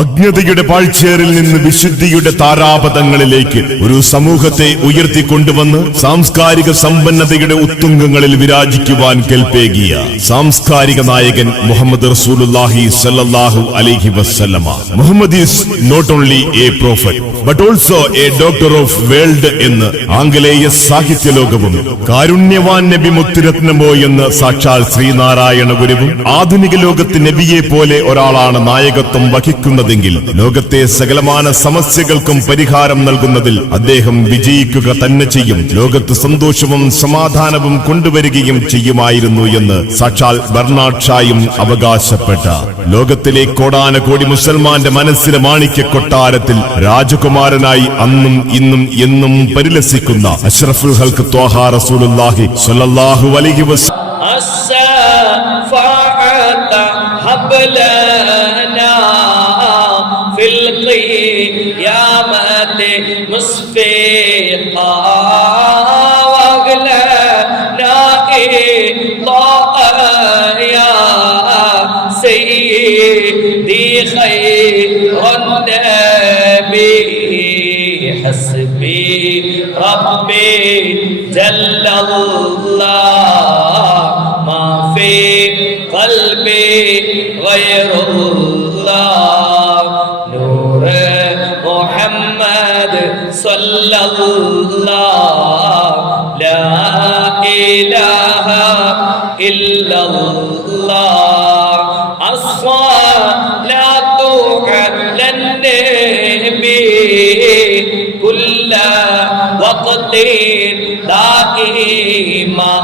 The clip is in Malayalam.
അജ്ഞതയുടെ പാഴ്ചേറിൽ നിന്ന് വിശുദ്ധിയുടെ താരാപഥങ്ങളിലേക്ക് ഒരു സമൂഹത്തെ ഉയർത്തിക്കൊണ്ടുവന്ന് സാംസ്കാരിക സമ്പന്നതയുടെ ഉത്തുംഗങ്ങളിൽ വിരാജിക്കുവാൻ കൽപ്പേകിയ സാംസ്കാരിക നായകൻ മുഹമ്മദ് റസൂലുള്ളാഹി സ്വല്ലല്ലാഹു അലൈഹി വസല്ലമ. Muhammad is not only a prophet but also a doctor of world എന്ന് ആംഗലേയ സാഹിത്യ ലോകവും കാരുണ്യവാൻ നബി മുത്തുരത്നമോ എന്ന് സാക്ഷാൽ ശ്രീനാരായണ ഗുരുവും ആധുനിക ലോകത്ത് നബിയെ പോലെ ഒരാളാണ് നായകത്വം വഹിക്കുന്നതെങ്കിൽ ലോകത്തെ സകലമാന സമസ്യകൾക്കും പരിഹാരം നൽകുന്നതിൽ അദ്ദേഹം വിജയിക്കുക തന്നെ ചെയ്യും. ലോകത്ത് സന്തോഷവും സമാധാനവും കൊണ്ടുവരികയും ചെയ്യുമായിരുന്നു എന്ന് സാക്ഷാൽ ബർണാഡ് ഷായും അവകാശപ്പെട്ട ലോകത്തിലെ കോടാനകോടി മുസൽമാന്റെ മനസ്സിലെ മാണിക്യ കൊട്ടാരത്തിൽ രാജകുമാരനായി അന്നും ഇന്നും എന്നും പരിലസിക്കുന്ന അഷ്റഫുൽ ഹൽഖ് ത്വാഹ റസൂലുള്ളാഹി സ്വല്ലല്ലാഹു അലൈഹി വസല്ലം. حسبي ربي جل الله ما في قلبي غير الله نور محمد صلى الله لا إله إلا الله الصلاة على النبي كل وقت دائما